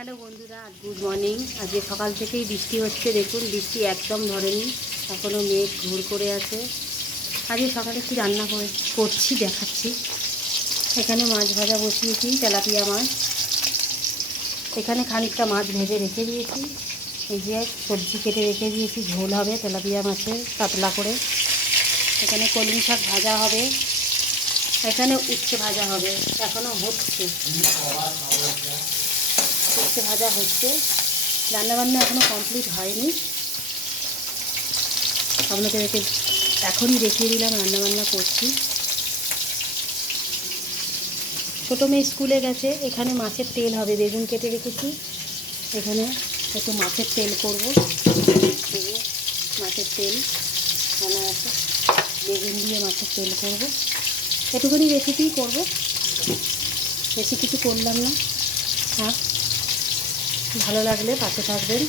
Hello বন্ধুরা, good morning. আজকে সকাল থেকেই বৃষ্টি হচ্ছে, দেখুন বৃষ্টি একদম ধরেনি, এখনও মেঘ ঘুর করে আছে। আজকে সকালে কি রান্না করছি দেখাচ্ছি। এখানে মাছ ভাজা বসিয়েছি, তেলাপিয়া মাছ। এখানে খানিকটা মাছ ভেজে রেখে দিয়েছি। এই যে সবজি কেটে রেখে দিয়েছি, ঝোল হবে তেলাপিয়া মাছের পাতলা করে। এখানে কলমি শাক ভাজা হবে, এখানে উচ্ছে ভাজা হবে, এখনও হচ্ছে। উচ্ছে ভাজা হচ্ছে, রান্নাবান্না এখনও কমপ্লিট হয়নি। আপনাদেরকে এখনই দেখিয়ে দিলাম রান্নাবান্না করছি। ছোটো মেয়ে স্কুলে গেছে। এখানে মাছের তেল হবে, বেগুন কেটে রেখেছি। এখানে একটু মাছের তেল করব। মাছের তেল রান্না আছে, বেগুন দিয়ে মাছের তেল করব। এটুকুনি রেসিপিই করব, বেশি কিছু করলাম না। হ্যাঁ, ভালো লাগলে পাশে থাকবেন।